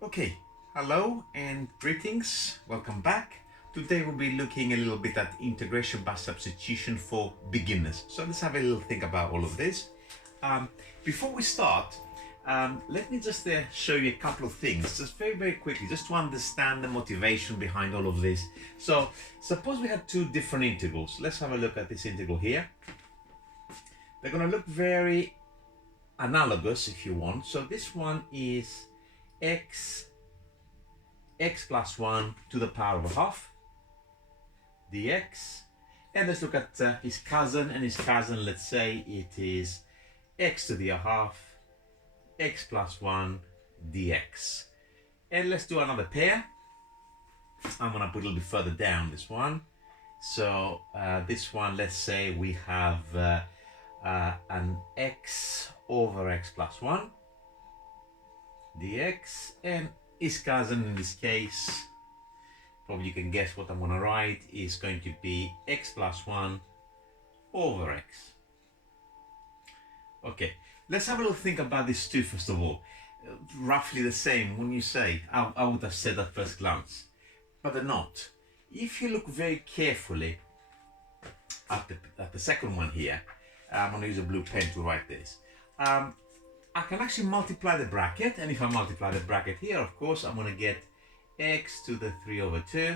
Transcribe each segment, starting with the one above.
Okay, hello and greetings, welcome back. Today we'll be looking a little bit at integration by substitution for beginners. So let's have a little think about all of this. Before we start, let me just show you a couple of things, just very quickly, just to understand the motivation behind all of this. So suppose we had two different integrals. Let's have a look at this integral here. They're going to look very analogous if you want. So this one is x plus 1 to the power of a half dx, and let's look at his cousin, and his cousin, let's say it is x to the half x plus 1 dx. And let's do another pair. I'm gonna put a little bit further down this one. So this one, let's say we have an x over x plus 1 dx, and his cousin in this case, probably you can guess what I'm going to write, is going to be x plus 1 over x. Okay, let's have a little think about these two first of all. Roughly the same when you say, I would have said at first glance, but they're not. If you look very carefully at the second one here, I'm going to use a blue pen to write this. I can actually multiply the bracket, and if I multiply the bracket here, of course, I'm going to get x to the 3 over 2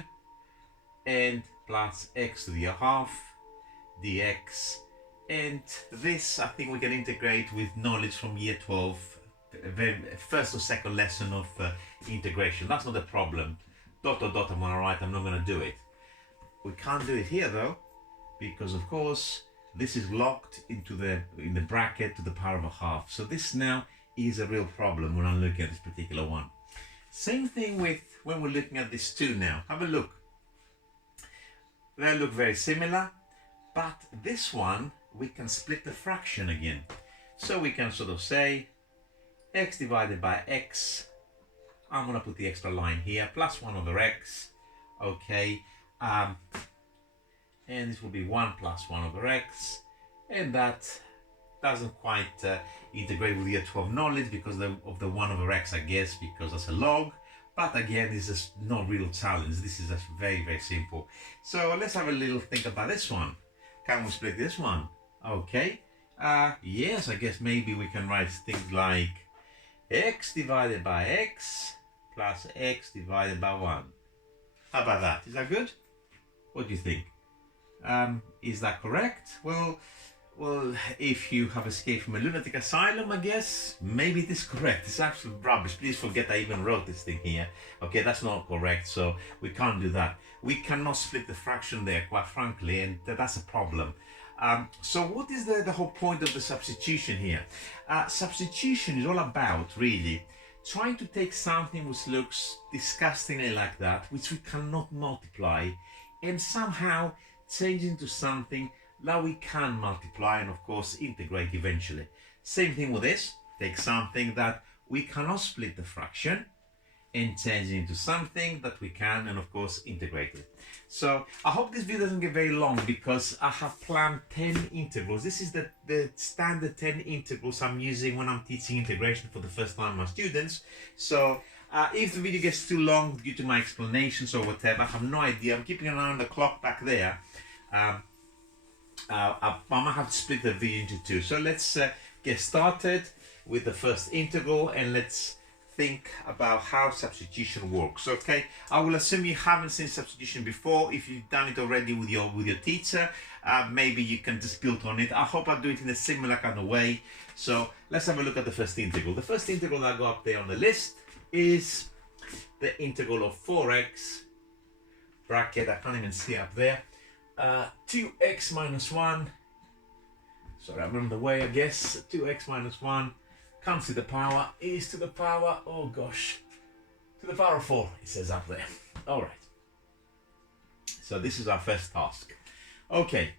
and plus x to the half dx. And this, I think we can integrate with knowledge from year 12, first or second lesson of integration. That's not a problem. Dot or dot, I'm going to write, I'm not going to do it. We can't do it here though, because of course, this is locked into in the bracket to the power of a half. So this now is a real problem when I'm looking at this particular one. Same thing with when we're looking at this two now. Have a look. They look very similar, but this one, we can split the fraction again. So we can sort of say x divided by x. I'm going to put the extra line here, plus 1 over x. Okay. And this will be 1 plus 1 over x, and that doesn't quite integrate with year 12 knowledge because of the 1 over x, I guess, because that's a log. But again, this is no real challenge. This is just very simple. So let's have a little think about this one. Can we split this one? Okay. Yes, I guess maybe we can write things like x divided by x plus x divided by 1. How about that? Is that good? What do you think? Is that correct? Well, if you have escaped from a lunatic asylum, I guess, maybe it is correct. It's absolute rubbish. Please forget I even wrote this thing here. Okay, that's not correct, so we can't do that. We cannot split the fraction there, quite frankly, and that's a problem. So what is the whole point of the substitution here? Substitution is all about, really, trying to take something which looks disgustingly like that, which we cannot multiply, and somehow change into something that we can multiply and of course integrate eventually. Same thing with this. Take something that we cannot split the fraction and change it into something that we can and of course integrate it. So I hope this video doesn't get very long because I have planned 10 integrals. This is the standard 10 integrals I'm using when I'm teaching integration for the first time to my students. So if the video gets too long due to my explanations or whatever, I have no idea. I'm keeping an eye on the clock back there. I might have to split the video into two. So let's get started with the first integral and let's think about how substitution works. Okay, I will assume you haven't seen substitution before. If you've done it already with your teacher, maybe you can just build on it. I hope I do it in a similar kind of way. So let's have a look at the first integral. The first integral that I got up there on the list is the integral of 4x bracket, I can't even see up there, 2x minus 1, sorry I'm on the way I guess, 2x minus 1, can't see the power, is to the power, oh gosh, to the power of 4 it says up there. Alright, so this is our first task. Okay,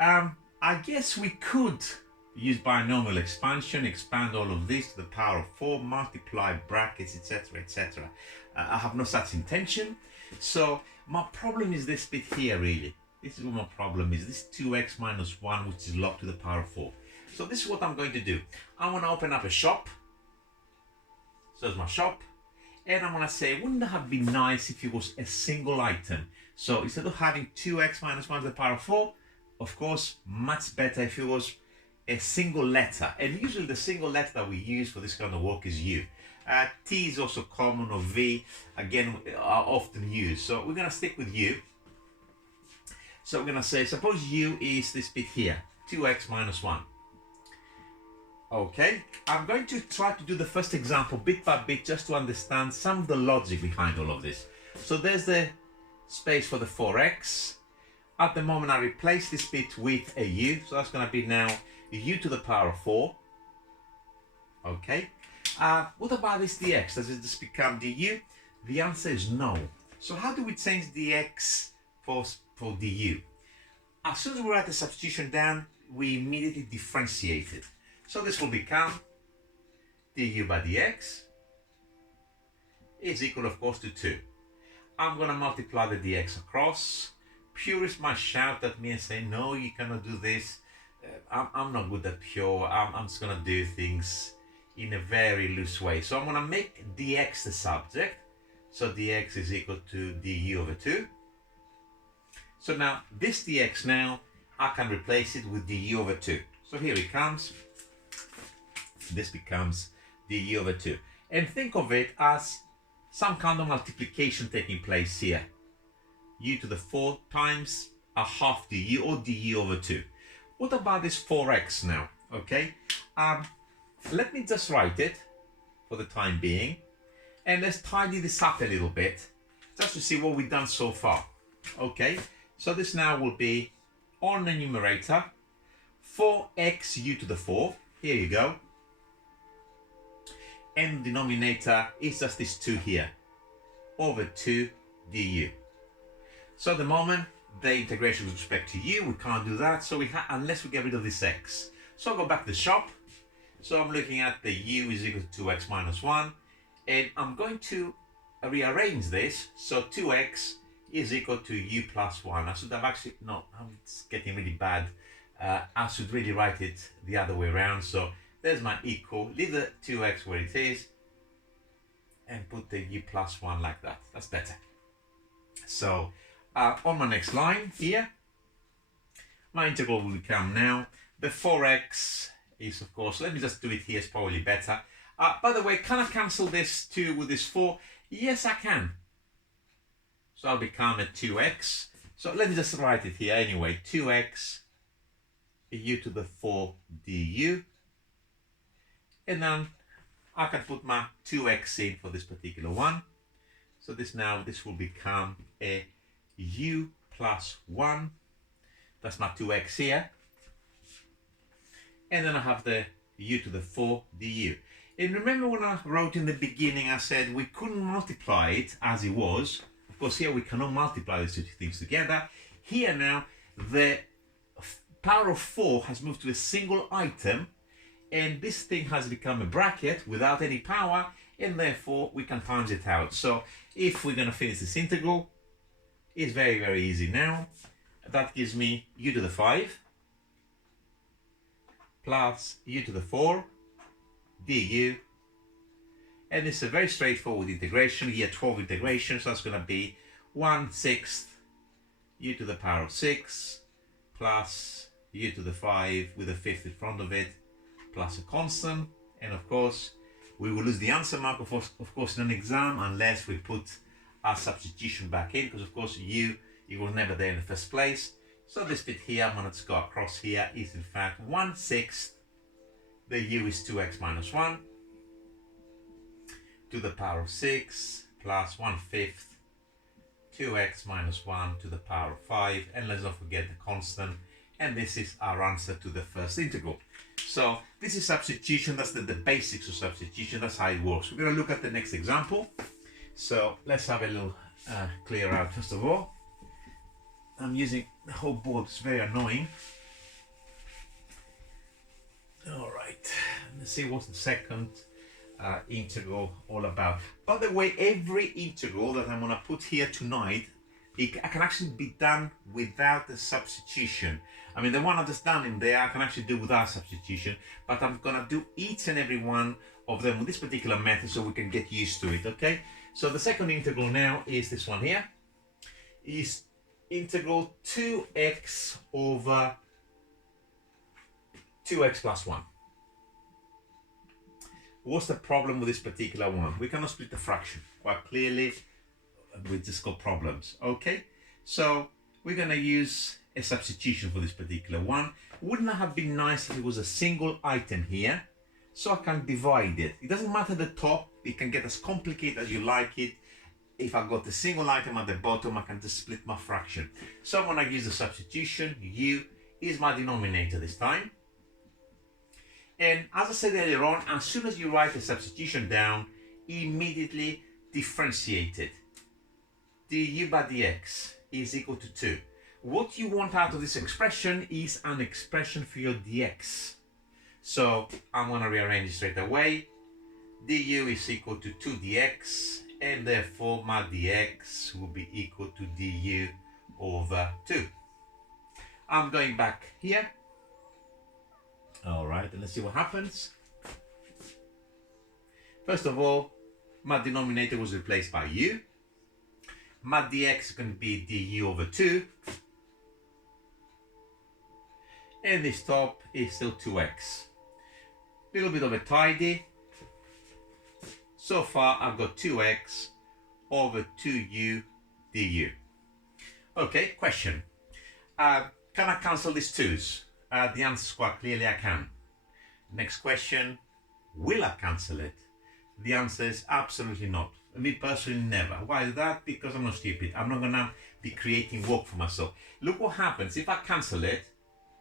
I guess we could use binomial expansion, expand all of this to the power of 4, multiply brackets, etc, etc. I have no such intention. So my problem is this bit here really. This is what my problem is, this 2x minus 1 which is log to the power of 4. So this is what I'm going to do. I want to open up a shop. So there's my shop. And I'm gonna say, wouldn't that have been nice if it was a single item? So instead of having 2x minus 1 to the power of 4, of course, much better if it was a single letter. And usually the single letter that we use for this kind of work is U. T is also common, or V, again, are often used. So we're gonna stick with U. So we're gonna say, suppose U is this bit here, 2x minus 1. Okay, I'm going to try to do the first example bit by bit just to understand some of the logic behind all of this. So there's the space for the 4x. At the moment I replace this bit with a u, so that's going to be now u to the power of 4. Okay, what about this dx? Does it just become du? The answer is no. So how do we change dx for du? As soon as we write the substitution down, we immediately differentiate it. So this will become du by dx is equal, of course, to 2. I'm going to multiply the dx across. Purists might shout at me and say, no, you cannot do this. I'm not good at pure. I'm just going to do things in a very loose way. So I'm going to make dx the subject. So dx is equal to du over 2. So now this dx now, I can replace it with du over 2. So here it comes. This becomes du over 2. And think of it as some kind of multiplication taking place here. U to the 4 times a half du, or du over 2. What about this 4x now? Okay, let me just write it for the time being. And let's tidy this up a little bit, just to see what we've done so far. Okay, so this now will be on the numerator, 4x u to the 4. Here you go. And the denominator is just this 2 here, over 2 du. So at the moment, the integration with respect to u, we can't do that, so unless we get rid of this x. So I'll go back to the shop. So I'm looking at the u is equal to 2x minus 1, and I'm going to rearrange this. So 2x is equal to u plus 1. I should have actually, no, it's getting really bad. I should really write it the other way around. So there's my equal, leave the 2x where it is, and put the u plus 1 like that. That's better. So on my next line here, my integral will become now, the 4x is, of course, let me just do it here, it's probably better. By the way, can I cancel this 2 with this 4? Yes, I can. So I'll become a 2x. So let me just write it here anyway, 2x u to the 4 du. And then I can put my 2x in for this particular one. So this will become a u plus 1. That's my 2x here. And then I have the u to the 4 du. And remember when I wrote in the beginning, I said we couldn't multiply it as it was. Of course, here we cannot multiply these two things together. Here now, the power of 4 has moved to a single item, and this thing has become a bracket without any power, and therefore we can times it out. So if we're going to finish this integral, it's very, very easy now. That gives me u to the 5 plus u to the 4 du. And it's a very straightforward integration, year 12 integration, so that's going to be 1/6 u to the power of 6 plus u to the 5 with a fifth in front of it, plus a constant. And of course, we will lose the answer mark, of course, in an exam, unless we put our substitution back in, because of course it was never there in the first place. So this bit here, I'm going to just go across here, is in fact 1/6. The u is 2x minus 1 to the power of 6 plus 1/5 2x minus 1 to the power of 5. And let's not forget the constant. And this is our answer to the first integral. So this is substitution. That's the basics of substitution. That's how it works. We're going to look at the next example. So let's have a little clear out first of all. I'm using the whole board. It's very annoying. All right. Let's see what's the second integral all about. By the way, every integral that I'm going to put here tonight, it can actually be done without the substitution. I mean, the one I just done in there, I can actually do without substitution, but I'm gonna do each and every one of them with this particular method so we can get used to it, okay? So the second integral now is this one here, is integral 2x over 2x plus 1. What's the problem with this particular one? We cannot split the fraction. Quite clearly, we just got problems, okay? So we're gonna use a substitution for this particular one. Wouldn't it have been nice if it was a single item here? So I can divide it. It doesn't matter the top, it can get as complicated as you like it. If I got a single item at the bottom, I can just split my fraction. So when I use the substitution, u is my denominator this time. And as I said earlier on, as soon as you write the substitution down, immediately differentiate it. du by dx is equal to 2. What you want out of this expression is an expression for your dx. So I'm going to rearrange it straight away. du is equal to 2 dx, and therefore my dx will be equal to du over 2. I'm going back here. All right, and let's see what happens. First of all, my denominator was replaced by u. My dx is going to be du over 2. And this top is still 2x. Little bit of a tidy. So far I've got 2x over 2u du. Okay, question. Can I cancel these 2's? The answer is quite clearly I can. Next question, will I cancel it? The answer is absolutely not. Me personally, never. Why is that? Because I'm not stupid. I'm not gonna be creating work for myself. Look what happens if I cancel it.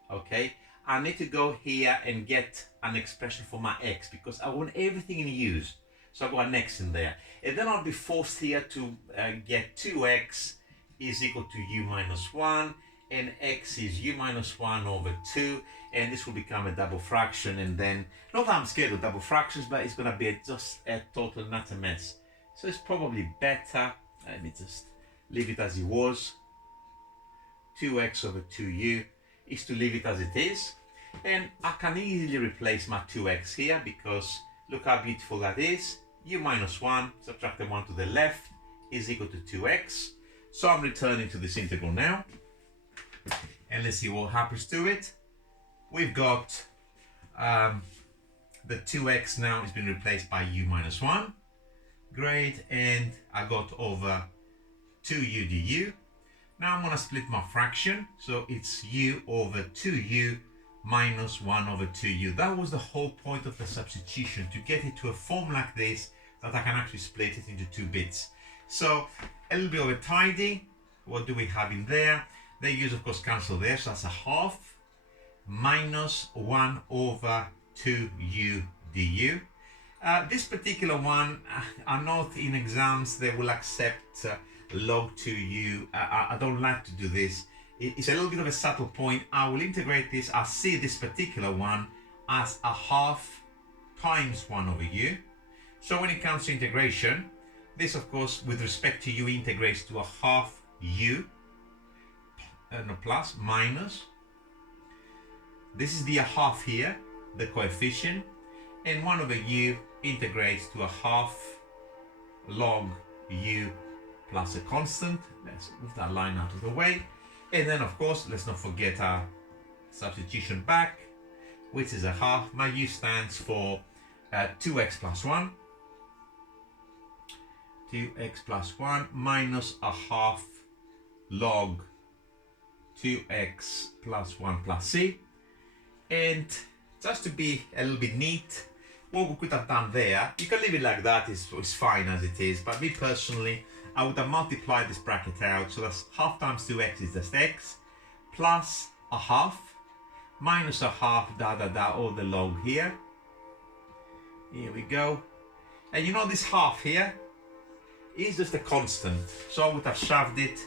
Okay, I need to go here and get an expression for my x because I want everything in use. So I've got an x in there. And then I'll be forced here to get 2x is equal to u minus 1, and x is u minus 1 over 2, and this will become a double fraction. And then, not that I'm scared of double fractions, but it's going to be just a total nut a mess. So it's probably better, let me just leave it as it was. 2x over 2u is to leave it as it is. And I can easily replace my 2x here because look how beautiful that is. U minus 1, subtract the 1 to the left, is equal to 2x. So I'm returning to this integral now. And let's see what happens to it. We've got the 2x now has been replaced by u minus 1. Great, and I got over 2u du. Now I'm going to split my fraction, so it's u over 2u minus 1 over 2u. That was the whole point of the substitution, to get it to a form like this that I can actually split it into 2 bits. So a little bit of a tidy. What do we have in there? The u's of course cancel there, so that's a half minus 1 over 2u du. This particular one, I know in exams they will accept log 2u. I don't like to do this. It's a little bit of a subtle point. I will integrate this. I see this particular one as a half times 1 over u. So when it comes to integration, this of course with respect to u integrates to a half u, no, plus, minus. This is the half here, the coefficient, and 1 over u integrates to a half log u plus a constant. Let's move that line out of the way. And then of course, let's not forget our substitution back, which is a half. My u stands for 2x plus 1. 2x plus 1 minus a half log 2x plus 1 plus c. And just to be a little bit neat, what we could have done there, you can leave it like that, it's fine as it is, but me personally, I would have multiplied this bracket out, so that's half times 2x is just x, plus a half, minus a half, all the log here. Here we go. And you know this half here is just a constant, so I would have shoved it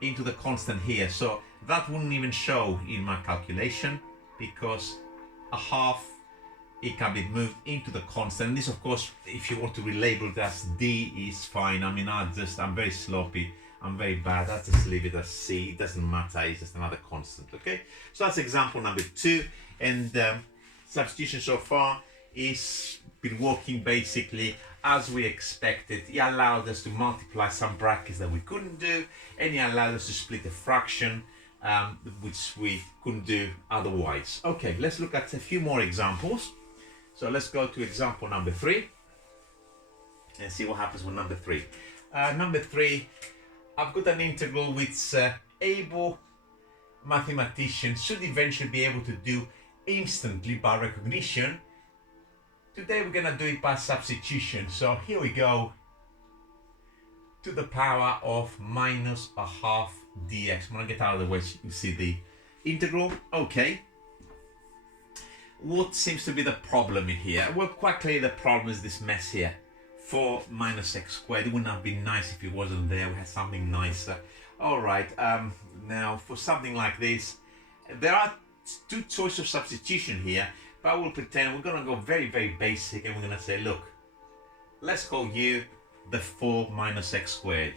into the constant here, so that wouldn't even show in my calculation because a half, it can be moved into the constant. This of course, if you want to relabel it as d, is fine. I mean, I'm very sloppy. I'm very bad. Let's just leave it as c. It doesn't matter. It's just another constant. Okay. So that's example number 2. And substitution so far is been working basically as we expected. He allowed us to multiply some brackets that we couldn't do, and he allowed us to split a fraction, which we couldn't do otherwise. Okay, let's look at a few more examples. So let's go to example number 3 and see what happens with number 3. Number 3, I've got an integral which able mathematicians should eventually be able to do instantly by recognition. Today we're going to do it by substitution. So here we go, to the power of minus a half dx. I'm going to get out of the way so you can see the integral. Okay. What seems to be the problem here? Well, quite clearly the problem is this mess here. 4 minus x squared. It wouldn't have been nice if it wasn't there. We had something nicer. Alright, now for something like this, there are 2 choices of substitution here, but we'll pretend we're going to go very, very basic, and we're going to say, look, let's call u the 4 minus x squared.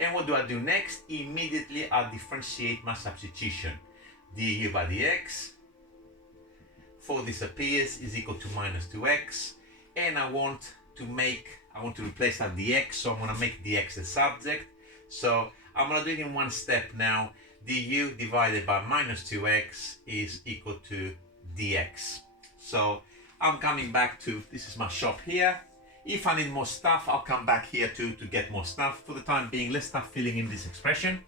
And what do I do next? Immediately I'll differentiate my substitution. du by dx, 4 disappears, is equal to minus 2x, and I want to replace that dx, so I'm going to make dx the subject. So I'm going to do it in one step now. du divided by minus 2x is equal to dx. So I'm coming back to, this is my shop here. If I need more stuff, I'll come back here to get more stuff. For the time being, let's start filling in this expression.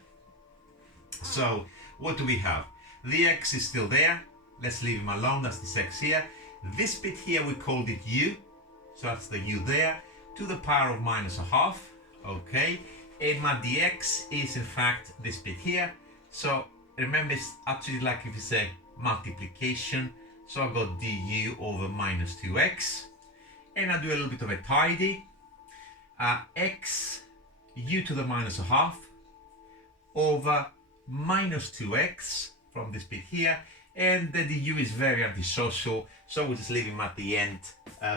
So what do we have? The x is still there. Let's leave him alone. That's this x here. This bit here, we called it u. So that's the u there. To the power of minus a half. Okay. And my dx is in fact this bit here. So remember, it's actually like if you say multiplication. So I've got du over minus 2x. And I do a little bit of a tidy. X u to the minus a half over minus 2x from this bit here. And the du is very antisocial, so we'll just leave him at the end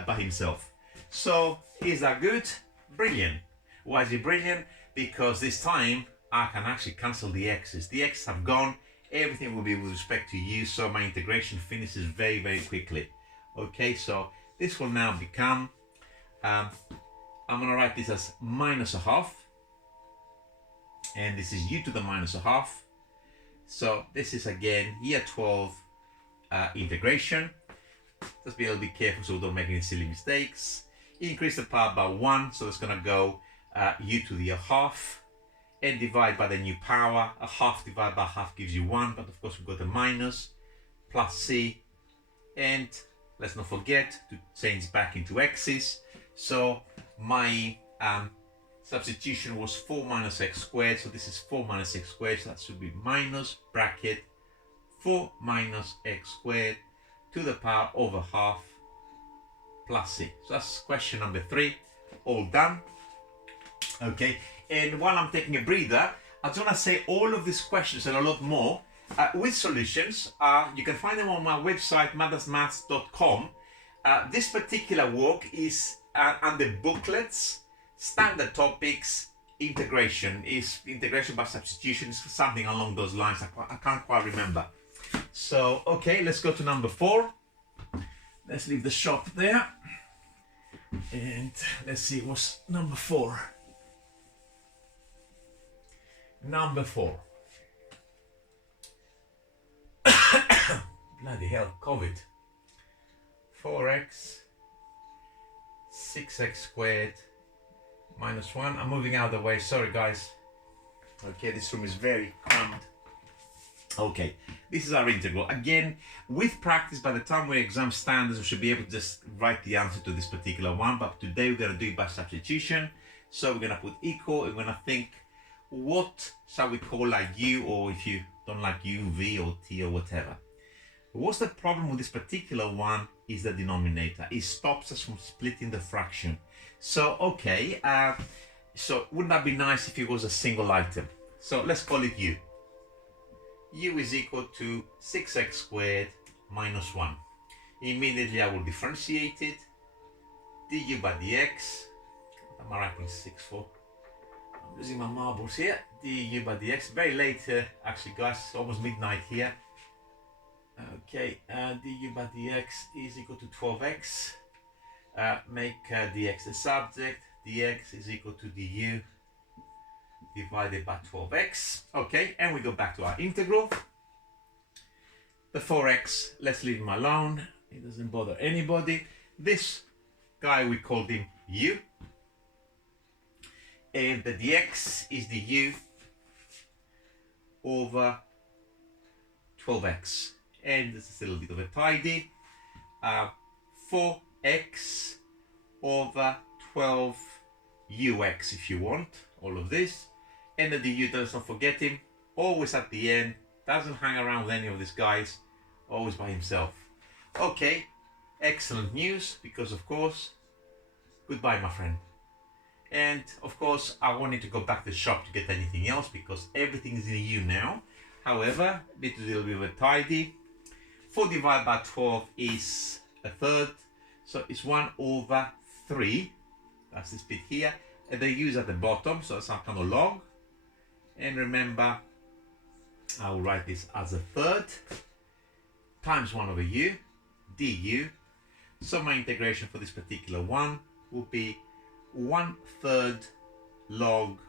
by himself. So is that good? Brilliant. Why is it brilliant? Because this time I can actually cancel the x's. The x's have gone. Everything will be with respect to u, so my integration finishes very, very quickly. Okay, so this will now become, I'm going to write this as minus a half, and this is u to the minus a half. So this is again year 12 integration. Just be a little bit careful so we don't make any silly mistakes. Increase the power by 1, so it's going to go u to the half, and divide by the new power. A half divided by half gives you 1, but of course we've got a minus, plus c, and let's not forget to change back into x's. So my substitution was 4 minus x squared, so this is 4 minus x squared, so that should be minus bracket 4 minus x squared to the power over half plus c. So that's question number 3, all done. Okay, and while I'm taking a breather, I just want to say all of these questions and a lot more with solutions, you can find them on my website, MADASMATHS.com. This particular work is under booklets, standard topics, integration by substitution, something along those lines. I can't quite remember. So, okay, let's go to number 4. Let's leave the shop there. And let's see what's number 4. Number 4. Bloody hell, COVID. 4x, 6x squared, minus 1. I'm moving out of the way, sorry guys. Okay, this room is very cramped. Okay, this is our integral. Again, with practice, by the time we exam standards, we should be able to just write the answer to this particular one. But today we're going to do it by substitution. So we're going to put equal, and we're going to think, what shall we call like u, or if you don't like u, v or t or whatever. What's the problem with this particular one is the denominator. It stops us from splitting the fraction. So, okay, so wouldn't that be nice if it was a single item? So let's call it u. U is equal to 6x squared minus 1. Immediately I will differentiate it. Du by dx, am I writing 6 for? I'm losing my marbles here. du by dx, very late actually guys, it's almost midnight here. Okay, du by dx is equal to 12x. Make dx the subject, dx is equal to du divided by 12x. Okay, and we go back to our integral. The 4x, let's leave him alone. It doesn't bother anybody. This guy, we called him u. And the dx is du over 12x. And this is a little bit of a tidy. 4x over 12 ux if you want, all of this. And the du, does not forget him, always at the end, doesn't hang around with any of these guys, always by himself. Okay, excellent news, because of course, goodbye my friend. And of course, I wanted to go back to the shop to get anything else because everything is in u now. However, need to do a little bit of a tidy. 4 divided by 12 is a third, so it's 1 over 3. That's this bit here. And the u is at the bottom, so it's some kind of log. And remember, I will write this as a third times 1 over u du. So my integration for this particular one will be 1/3 log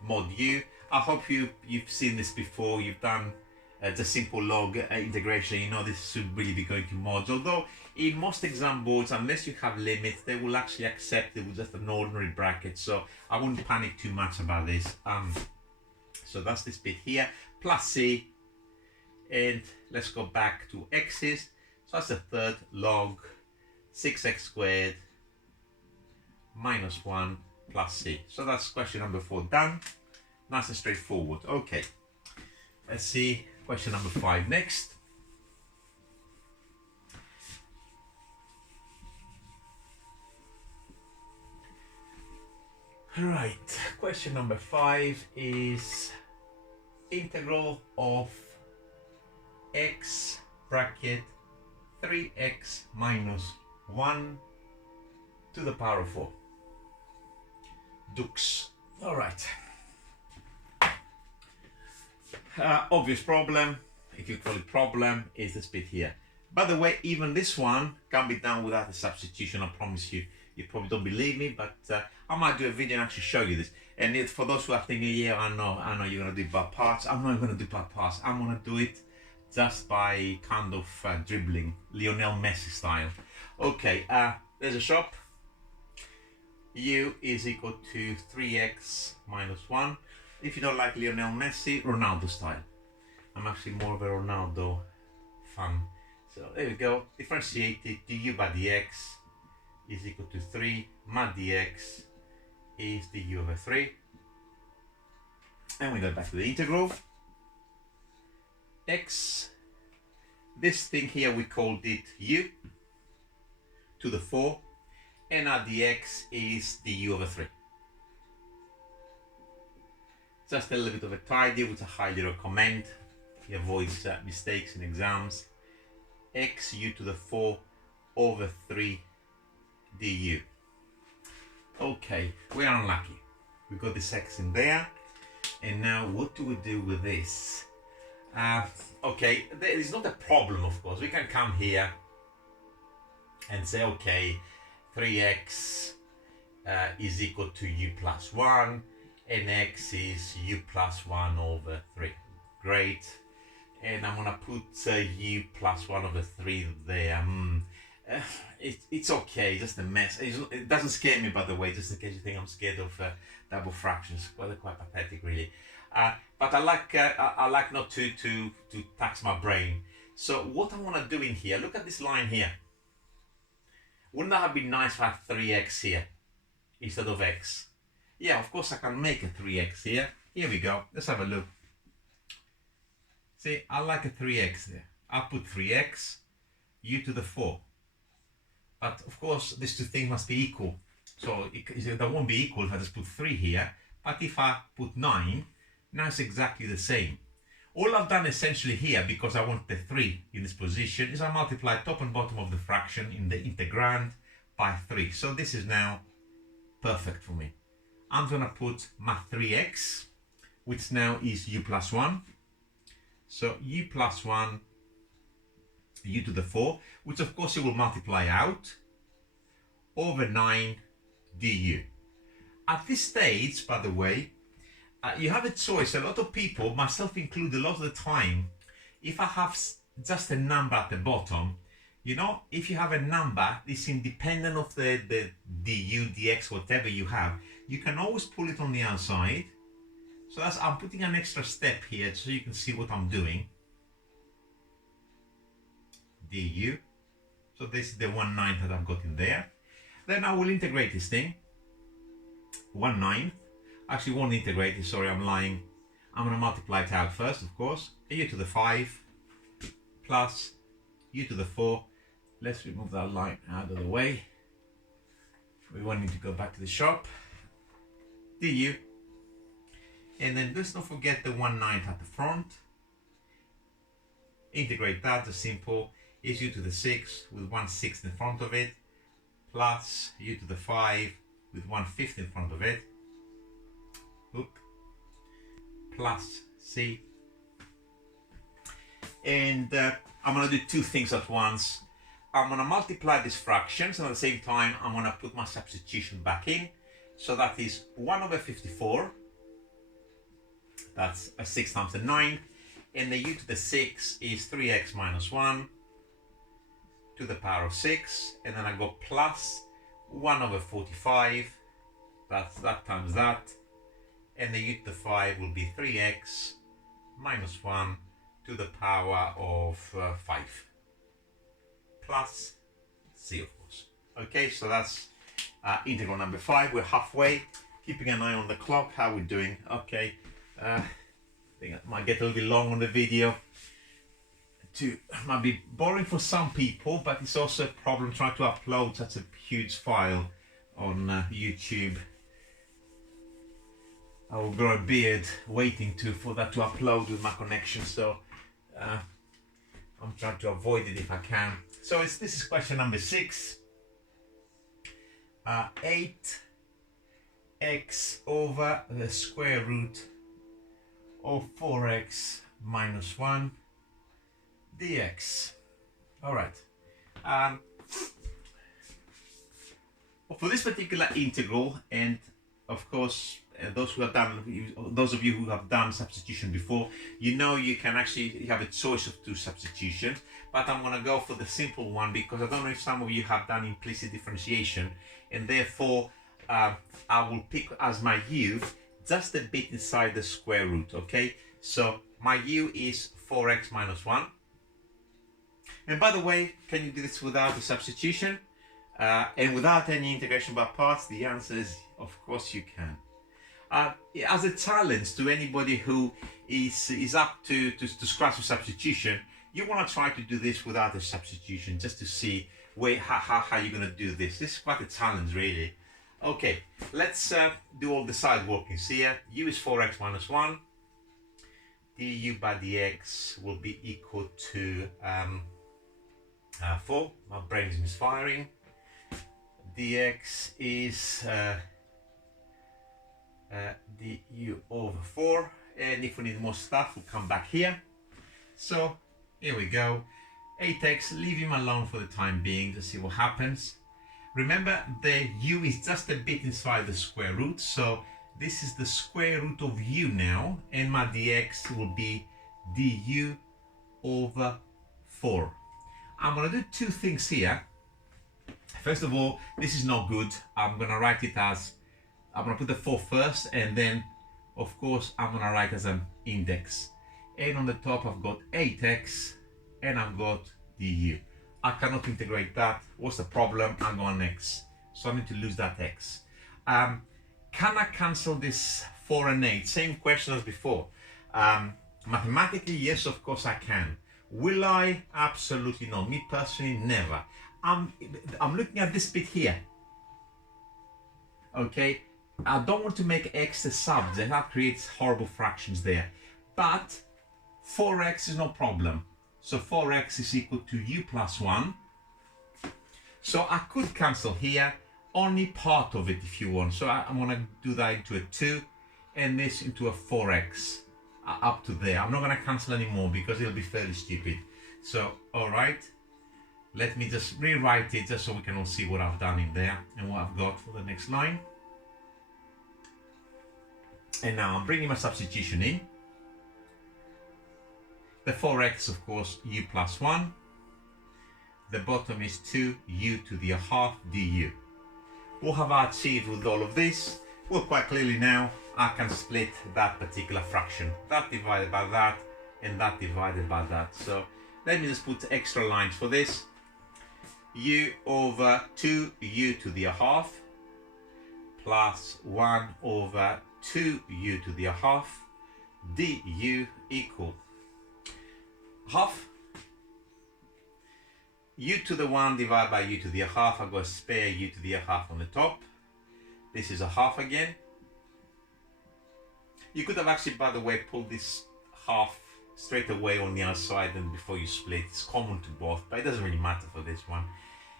mod u. I hope you've seen this before. You've done the simple log integration. You know this should really be going to mods. Although in most exam boards, unless you have limits, they will actually accept it with just an ordinary bracket. So I wouldn't panic too much about this. So that's this bit here, plus c. And let's go back to x's. So that's a third log 6x squared minus 1 plus c. So that's question number 4 done. Nice and straightforward. Okay, let's see question number 5 next. Right, question number 5 is integral of x bracket 3x minus 1 to the power of 4. Dux. All right. Obvious problem, if you call it problem, is this bit here. By the way, even this one can be done without a substitution, I promise you. You probably don't believe me, but I might do a video and actually show you this. And for those who are thinking, yeah, I know you're gonna do it by parts. I'm not gonna do it by parts. I'm gonna do it just by kind of dribbling, Lionel Messi style. Okay, there's a shop. U is equal to 3x minus 1. If you don't like Lionel Messi, Ronaldo style. I'm actually more of a Ronaldo fan. So there we go. Differentiated du by dx is equal to 3. Mod dx is du over 3. And we go back to the integral. X, this thing here we called it u to the 4. And our dx is du over 3. Just a little bit of a tidy, which I highly recommend. He avoids mistakes in exams. X u to the 4 over 3 du. Okay, we are unlucky. We got this x in there. And now what do we do with this? Okay, there is not a problem, of course. We can come here and say, okay, 3x is equal to u plus 1. And x is u plus 1 over 3. Great. And I'm gonna put u plus 1 over 3 there. It's okay, just a mess. It doesn't scare me, by the way, just in case you think I'm scared of double fractions. Well, they're quite pathetic, really. But I like not to tax my brain. So what I wanna do in here, look at this line here. Wouldn't that have been nice to have 3x here instead of x? Yeah, of course I can make a 3x here. Here we go. Let's have a look. See, I like a 3x there. I'll put 3x, u to the 4. But of course, these two things must be equal. So they won't be equal if I just put 3 here. But if I put 9, now it's exactly the same. All I've done essentially here, because I want the 3 in this position, is I multiply top and bottom of the fraction in the integrand by 3. So this is now perfect for me. I'm gonna put my 3x, which now is u plus 1. So u plus 1, u to the 4, which of course it will multiply out, over 9 du. At this stage, by the way, you have a choice. A lot of people, myself included, a lot of the time, if I have just a number at the bottom, you know, if you have a number, it's independent of the du, dx, whatever you have, you can always pull it on the outside. So that's, I'm putting an extra step here so you can see what I'm doing. Du. So this is the 1/9 that I've got in there. Then I will integrate this thing. 1/9. Actually, won't integrate it. Sorry, I'm lying. I'm going to multiply it out first, of course. U to the 5 plus u to the 4. Let's remove that line out of the way. We won't need to go back to the shop. Du. And then let's not forget the 1/9 at the front. Integrate that, the simple is u to the 6 with 1/6 in front of it, plus u to the 5 with 1/5 in front of it, plus c. And I'm going to do two things at once. I'm going to multiply these fractions, and at the same time I'm going to put my substitution back in. So that is 1/54. That's a 6 times the 9. And the u to the 6 is 3x minus 1 to the power of 6. And then I go plus 1/45. That's that times that. And the u to the 5 will be 3x minus 1 to the power of 5. Plus c, of course. Okay, so that's integral number 5. We're halfway. Keeping an eye on the clock. How we're doing? Okay. I think it might get a little bit long on the video. Might be boring for some people, but it's also a problem trying to upload such a huge file on YouTube. I will grow a beard waiting for that to upload with my connection, so I'm trying to avoid it if I can. So this is question number 6. 8x over the square root of 4x minus 1 dx. All right. For this particular integral, and of course, those of you who have done substitution before, you know you can actually have a choice of 2 substitutions. But I'm going to go for the simple one because I don't know if some of you have done implicit differentiation, and therefore I will pick as my u just a bit inside the square root. Okay, so my u is 4x minus 1. And by the way, can you do this without a substitution and without any integration by parts? The answer is, of course, you can. As a challenge to anybody who is up to scratch with substitution, you want to try to do this without a substitution just to see how you're going to do this. This is quite a challenge, really. Okay, let's do all the side workings here. U is 4x minus 1. Du by dx will be equal to 4. My brain is misfiring. Dx is du over 4. And if we need more stuff, we'll come back here. So here we go. 8x, leave him alone for the time being to see what happens. Remember, the u is just a bit inside the square root, so this is the square root of u now, and my dx will be du over 4. I'm going to do 2 things here. First of all, this is not good. I'm going to write it as, I'm going to put the 4 first, and then, of course, I'm going to write as an index. And on the top, I've got 8x, and I've got du. I cannot integrate that. What's the problem? I'm going x. So I need to lose that x. Can I cancel this 4 and 8? Same question as before. Mathematically, yes, of course I can. Will I? Absolutely not. Me personally, never. I'm looking at this bit here. Okay, I don't want to make x the subject. That creates horrible fractions there. But 4x is no problem. So 4x is equal to u plus 1. So I could cancel here. only part of it if you want. So I'm going to do that into a 2 and this into a 4x up to there. I'm not going to cancel anymore because it'll be fairly stupid. So, all right, let me just rewrite it just so we can all see what I've done in there and what I've got for the next line. And now I'm bringing my substitution in. The 4x, of course, u plus 1. The bottom is 2u to the half du. What have I achieved with all of this? Well, quite clearly now, I can split that particular fraction. That divided by that, and that divided by that. So let me just put extra lines for this. U over 2u to the half plus 1 over 2u to the half du equal half u to the 1 divided by u to the half. I've got a spare u to the half on the top. This is a half again. You could have actually, by the way, pulled this half straight away on the outside and before you split. It's common to both, but it doesn't really matter for this one.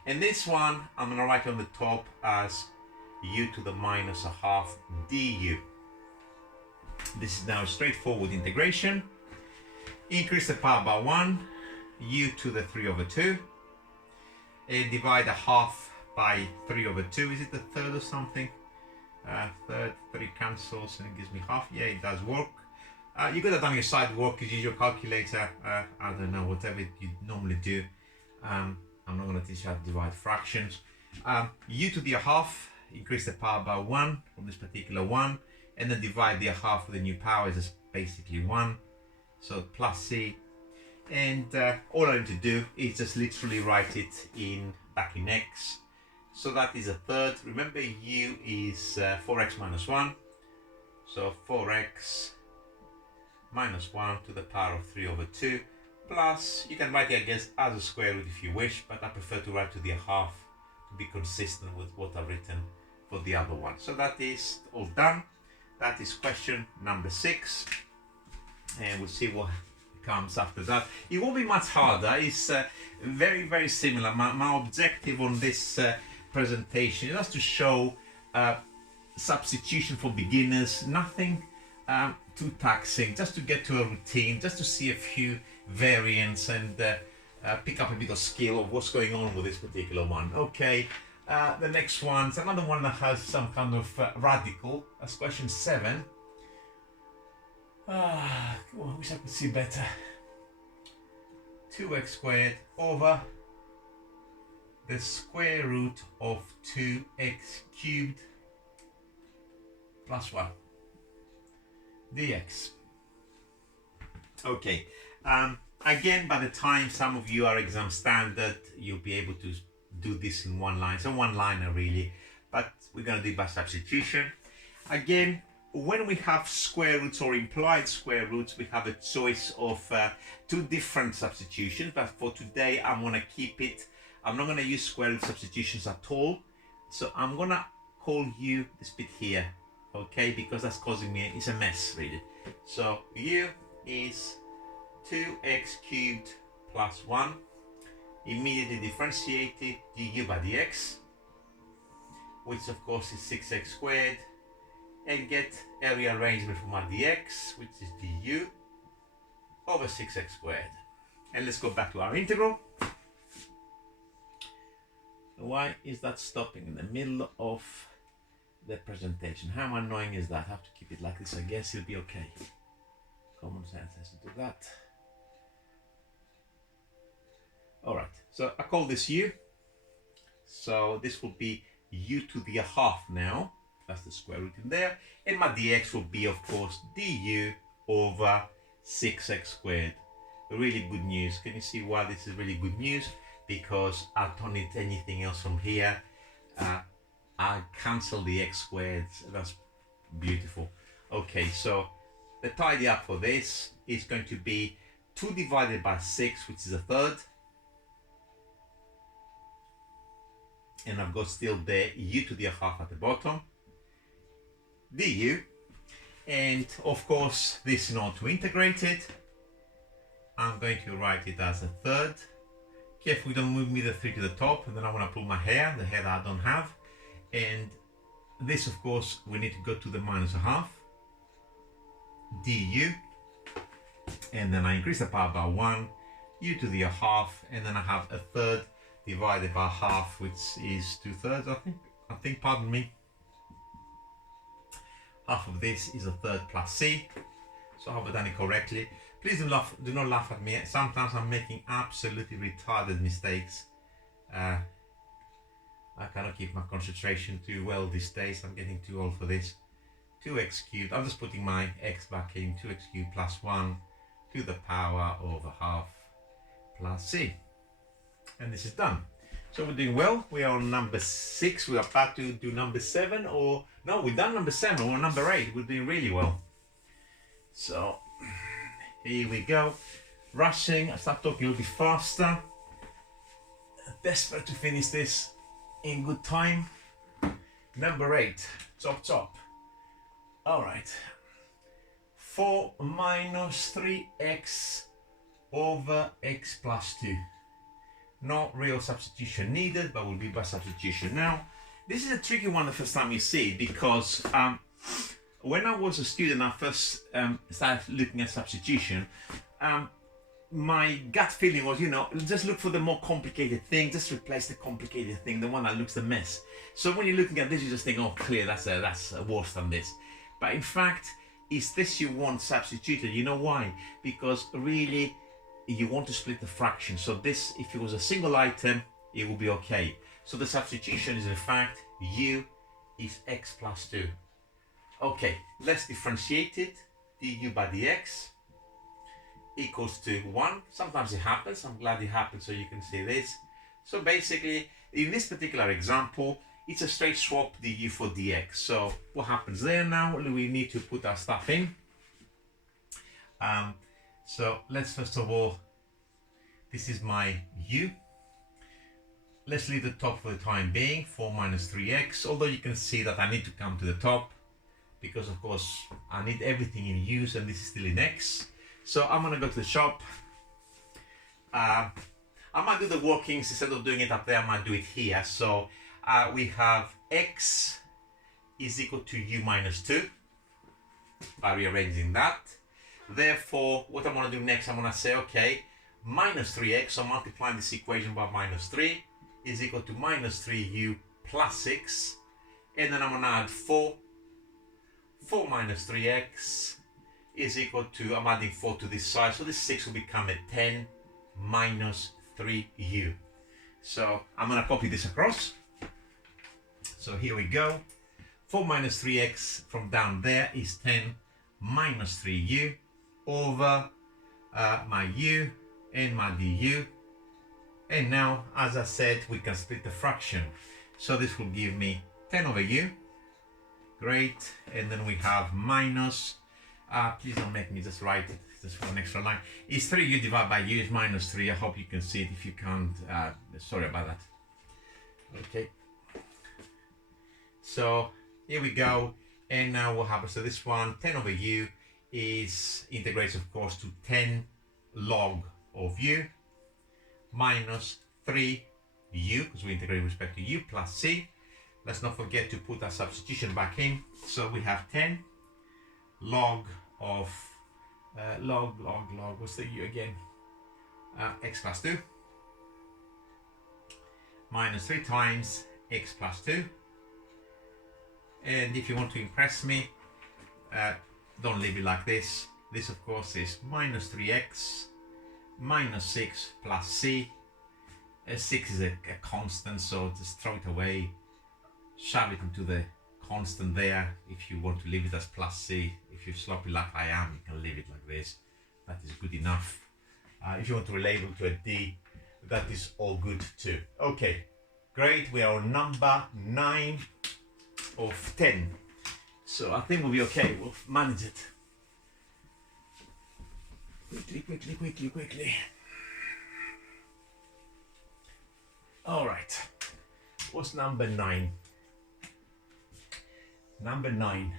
And this one, I'm going to write on the top as u to the minus a half du. This is now a straightforward integration. Increase the power by 1, u to the 3 over 2. And divide a half by 3 over 2. Is it the third or something? Third, 3 cancels and it gives me half. Yeah, it does work. You could have done your side work, use your calculator. I don't know, whatever you normally do. I'm not going to teach you how to divide fractions. U to the half, increase the power by 1 from this particular 1, and then divide the half with the new power is just basically 1. So plus c. And all I need to do is just literally write it in back in x. So that is a third. Remember, u is 4x minus 1. So 4x minus 1 to the power of 3 over 2. Plus, you can write it, I guess, as a square root if you wish, but I prefer to write to the half to be consistent with what I've written for the other one. So that is all done. That is question number 6. And we'll see what comes after that. It won't be much harder. It's very, very similar. My objective on this presentation is just to show substitution for beginners. Nothing too taxing, just to get to a routine, just to see a few variants and pick up a bit of skill of what's going on with this particular one. Okay, the next one's another one that has some kind of radical. That's question 7. I wish I could see better. 2x squared over the square root of 2x cubed plus 1 dx. Okay, again, by the time some of you are exam standard, you'll be able to do this in one line. So one liner really, but we're going to do it by substitution. Again, when we have square roots or implied square roots, we have a choice of 2 different substitutions, but for today I'm going to keep it. I'm not going to use square root substitutions at all, so I'm going to call u this bit here, okay, because that's causing me, it's a mess really. So u is 2x cubed plus 1, immediately differentiated du by dx, which of course is 6x squared, and get a rearrangement for my dx, which is du over 6x squared. And let's go back to our integral. Why is that stopping in the middle of the presentation? How annoying is that? I have to keep it like this. I guess it'll be okay. Common sense has to do that. All right, so I call this u. So this will be u to the half now. That's the square root in there. And my dx will be, of course, du over 6x squared. Really good news. Can you see why this is really good news? Because I don't need anything else from here. I cancel the x squared. That's beautiful. Okay, so the tidy up for this is going to be 2 divided by 6, which is a third. And I've got still there u to the half at the bottom. Du, and of course this, in order to integrate it, I'm going to write it as a third. Carefully don't move me the 3 to the top, and then I'm going to pull my hair, the hair that I don't have, And this, of course, we need to go to the minus a half, du, and then I increase the power by 1, u to the half, and then I have a third divided by half, which is 2/3, I think, pardon me. Half of this is a third plus c, so I hope I've done it correctly. Please do not laugh at me. Sometimes I'm making absolutely retarded mistakes. I cannot keep my concentration too well these days. I'm getting too old for this. 2x cubed, I'm just putting my x back in, 2x cubed plus 1 to the power over half plus c. And this is done. So we're doing well. We are on number 6. We're about to do number 7, or no, we've done number 7, we're on number 8. We're doing really well. So here we go. Rushing, I start talking a little bit faster. Desperate to finish this in good time. Number 8, chop. All right. 4 minus 3x over x plus 2. No real substitution needed, but we'll be by substitution now. This is a tricky one the first time you see it, because when I was a student, I first started looking at substitution. My gut feeling was, just look for the more complicated thing, just replace the complicated thing, the one that looks a mess. So when you're looking at this, you just think, oh, clear, that's worse than this. But in fact, it's this you want substituted. You know why? Because really, you want to split the fraction. So this, if it was a single item, it will be okay. So the substitution is in fact u is x plus 2. Okay, let's differentiate it. Du by dx equals to 1. Sometimes it happens. I'm glad it happened so you can see this. So basically, in this particular example, it's a straight swap du for dx. So what happens there now? We need to put our stuff in. So let's first of all, this is my u. Let's leave the top for the time being, 4 minus 3x, although you can see that I need to come to the top because of course I need everything in u's and this is still in x. So I'm gonna go to the shop. I might do the workings instead of doing it up there, I might do it here. So we have x is equal to u minus 2 by rearranging that. Therefore, what I'm going to do next, I'm going to say, okay, minus 3x, so multiplying this equation by minus 3 is equal to minus 3u plus 6. And then I'm going to add 4. 4 minus 3x is equal to, I'm adding 4 to this side, so this 6 will become a 10 minus 3u. So I'm going to copy this across. So here we go. 4 minus 3x from down there is 10 minus 3u over my u and my du. And now, as I said, we can split the fraction. So this will give me 10 over u. Great. And then we have minus, please don't make me just write it, just one extra line. Is 3u divided by u is minus 3. I hope you can see it. If you can't, sorry about that. Okay. So here we go. And now what happens to this one? 10 over u is integrates, of course, to 10 log of u minus 3u, because we integrate with respect to u, plus c. Let's not forget to put our substitution back in. So we have 10 log of, log, what's the u again? X plus 2 minus 3 times x plus 2. And if you want to impress me, don't leave it like this. This, of course, is minus 3x minus 6 plus c. 6 is a constant, so just throw it away. Shove it into the constant there. If you want to leave it as plus c, if you're sloppy like I am, you can leave it like this. That is good enough. If you want to relabel to a d, that is all good too. Okay, great. We are on number 9 of 10. So I think we'll be okay. We'll manage it. Quickly. All right. What's number 9? Number 9.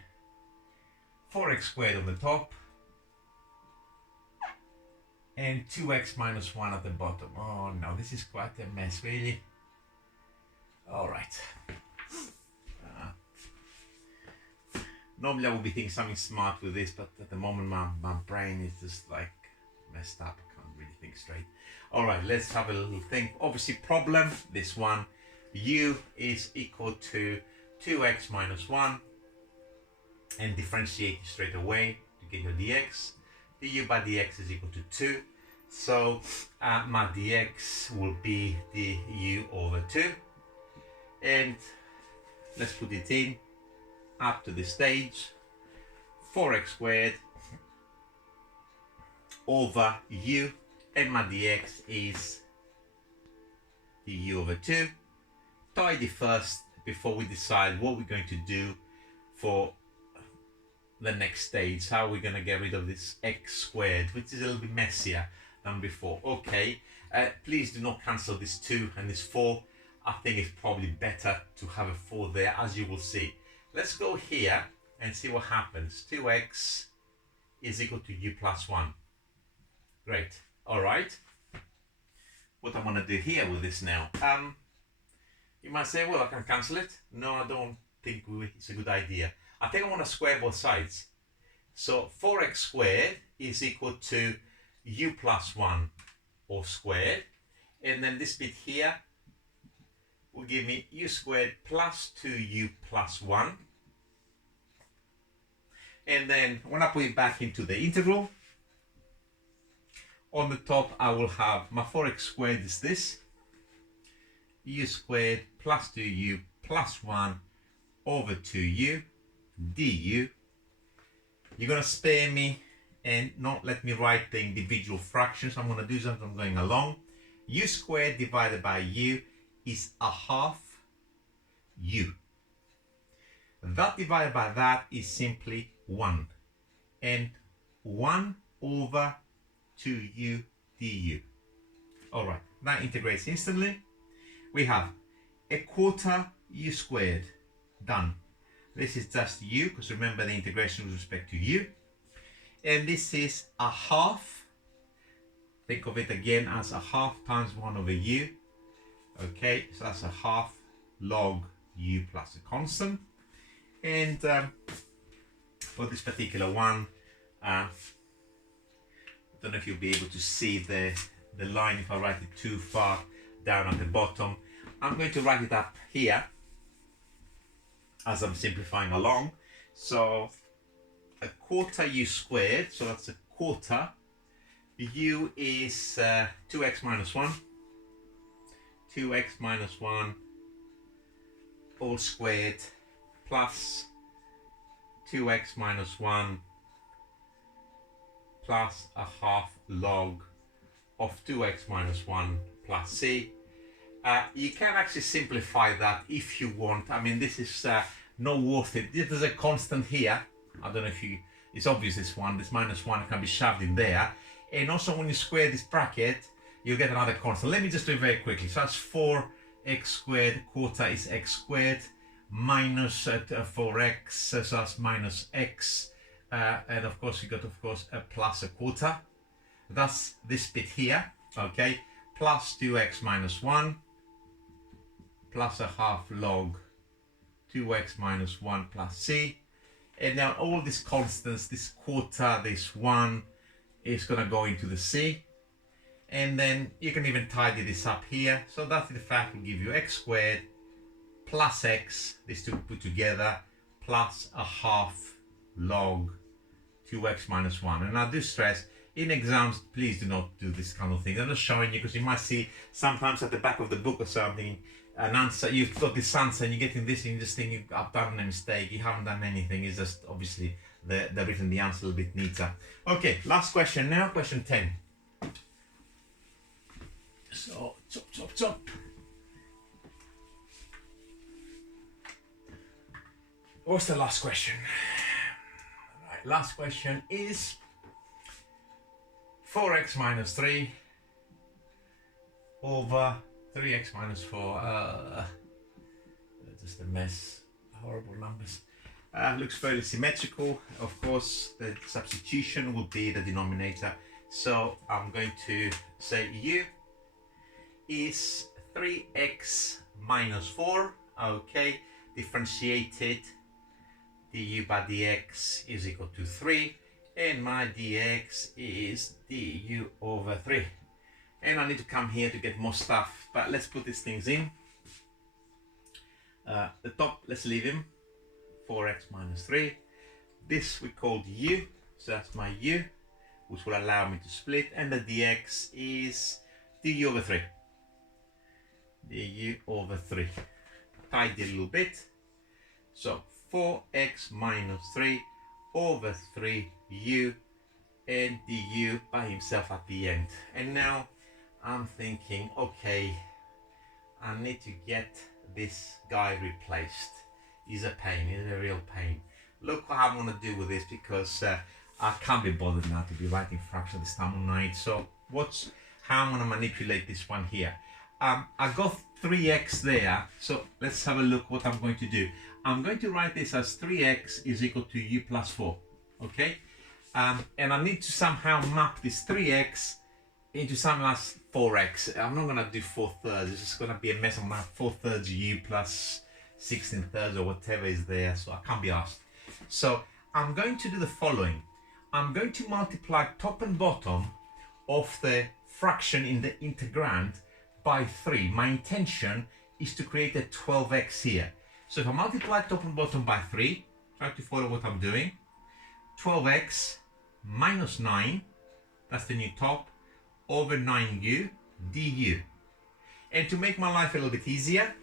4x squared on the top and 2x minus 1 at the bottom. Oh no, this is quite a mess, really. All right. Normally I would be thinking something smart with this, but at the moment my brain is just like messed up. I can't really think straight. All right, let's have a little think. Obviously problem, this one, u is equal to 2x minus 1, and differentiate straight away to get your dx. Du by dx is equal to 2. So my dx will be du over 2. And let's put it in up to this stage. 4x squared over u, and my dx is du over 2. Tidy first before we decide what we're going to do for the next stage. How we're going to get rid of this x squared, which is a little bit messier than before. Okay, please do not cancel this 2 and this 4. I think it's probably better to have a 4 there, as you will see. Let's go here and see what happens. 2x is equal to u plus 1. Great. All right. What I want to do here with this now. You might say, well, I can cancel it. No, I don't think it's a good idea. I think I want to square both sides. So 4x squared is equal to u plus 1 all squared. And then this bit here will give me u squared plus 2u plus 1. And then when I put it back into the integral, on the top I will have my 4x squared is this, u squared plus 2u plus 1 over 2u du. You're going to spare me and not let me write the individual fractions. I'm going to do something going along. U squared divided by u is a half u. That divided by that is simply 1. And 1 over 2u du. Alright, that integrates instantly. We have a quarter u squared. Done. This is just u, because remember the integration with respect to u. And this is a half. Think of it again as a half times 1 over u. Okay, so that's a half log u plus a constant. And for this particular one, I don't know if you'll be able to see the line if I write it too far down at the bottom. I'm going to write it up here as I'm simplifying along. So a quarter u squared, so that's a quarter. U is 2x minus 1. 2x minus 1 all squared plus 2x minus 1 plus a half log of 2x minus 1 plus c. You can actually simplify that if you want. I mean, this is not worth it. There's a constant here. I don't know if you, it's obvious this one, this minus 1 can be shoved in there. And also when you square this bracket, you get another constant. Let me just do it very quickly. So that's 4x squared, quarter is x squared, minus 4x, so that's minus x. And of course you got, of course, a plus a quarter. That's this bit here, okay? Plus 2x minus 1, plus a half log 2x minus 1 plus c. And now all these constants, this quarter, this 1, is going to go into the c. And then you can even tidy this up here. So that in fact will give you x squared plus x, these two put together, plus a half log 2x minus 1. And I do stress, in exams, please do not do this kind of thing. I'm just showing you because you might see sometimes at the back of the book or something, an answer, you've got this answer and you're getting this and you just think I've done a mistake. You haven't done anything. It's just obviously they've written the answer a little bit neater. Okay, last question now, question 10. So, chop. What's the last question? Right, last question is 4x minus 3 over 3x minus 4. Just a mess. Horrible numbers. Looks fairly symmetrical. Of course, the substitution will be the denominator. So I'm going to say u is 3x minus 4. Okay, differentiated du by dx is equal to 3, and my dx is du over 3. And I need to come here to get more stuff, but let's put these things in. The top, let's leave him, 4x minus 3. This we called u, so that's my u, which will allow me to split, and the dx is du over 3. Du over 3. Tidy a little bit. So 4x minus 3 over 3u, and du by himself at the end. And now I'm thinking, okay, I need to get this guy replaced. He's a pain, he's a real pain. Look what I'm gonna do with this, because I can't be bothered now to be writing fractions this time of night. So how I'm gonna manipulate this one here. I got 3x there, so let's have a look what I'm going to do. I'm going to write this as 3x is equal to u plus 4, okay? And I need to somehow map this 3x into something like 4x. I'm not gonna do 4/3, it's just gonna be a mess. I'm gonna have 4/3 u plus 16/3 or whatever is there, so I can't be asked. So I'm going to do the following. I'm going to multiply top and bottom of the fraction in the integrand by 3. My intention is to create a 12x here. So if I multiply top and bottom by 3, try to follow what I'm doing. 12x minus 9, that's the new top, over 9u du. And to make my life a little bit easier,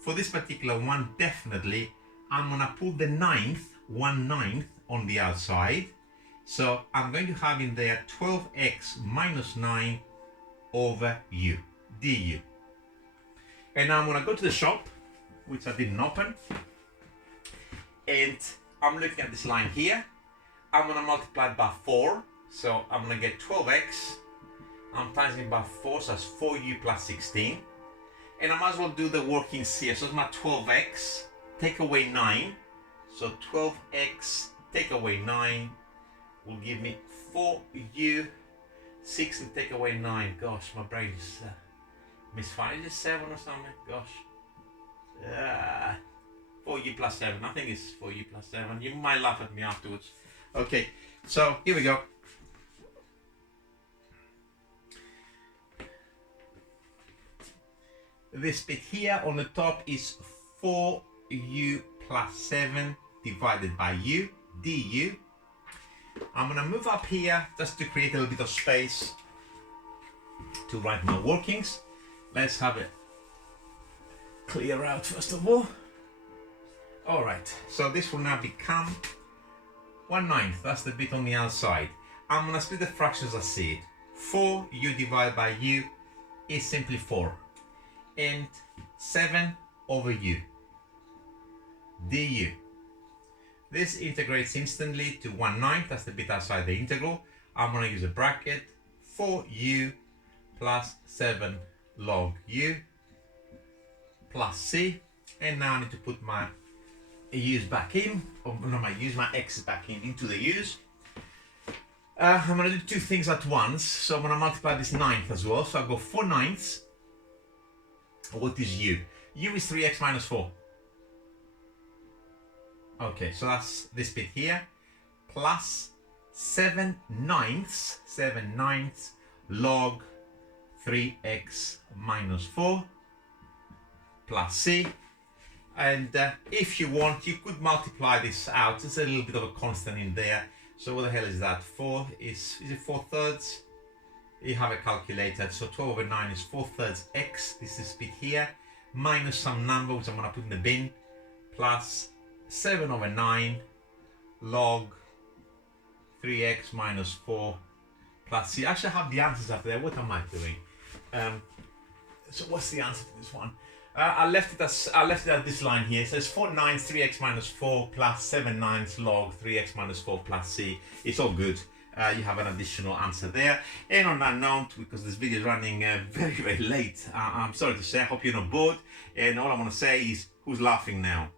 for this particular one, definitely, I'm gonna put the 1/9 on the outside. So I'm going to have in there 12x minus 9 over u du. And now I'm gonna go to the shop, which I didn't open, and I'm looking at this line here. I'm gonna multiply it by 4, so I'm gonna get 12x. I'm times it by 4, so that's 4u plus 16. And I might as well do the workings here. So it's my 12x, take away 9. So 12x take away 9 will give me 4u, 16 take away 9. Gosh, my brain is misfired. Is it 7 or something? Gosh. 4u plus 7. I think it's 4u plus 7. You might laugh at me afterwards. Okay, so here we go. This bit here on the top is 4u plus 7 divided by u du. I'm gonna move up here just to create a little bit of space to write my workings. Let's have it clear out first of all. All right, so this will now become 1/9. That's the bit on the outside. I'm gonna split the fractions as I see it. 4u divided by u is simply 4. And 7 over u du. This integrates instantly to 1/9. That's the bit outside the integral. I'm going to use a bracket. 4u plus 7 log u plus c. And now I need to put my u's back in. Or no, my x's back into the u's. I'm going to do two things at once. So I'm going to multiply this 9th as well. So I've got 4/9. What is u? U is 3x minus 4. Okay, so that's this bit here, plus 7/9 log 3x minus 4 plus c. And if you want, you could multiply this out. There's a little bit of a constant in there. So what the hell is that? 4 is it 4/3? You have a calculator. So 12 over 9 is 4/3 x. This is bit here, minus some number which I'm going to put in the bin, plus 7 over 9 log 3x minus 4 plus c. Actually, I have the answers up there. What am I doing? So what's the answer to this one? I left it at this line here. So it's 4/9 3x minus 4 plus 7/9 log 3x minus 4 plus c. It's all good. You have an additional answer there. And on that note, because this video is running very, very late, I'm sorry to say, I hope you're not bored. And all I want to say is, who's laughing now?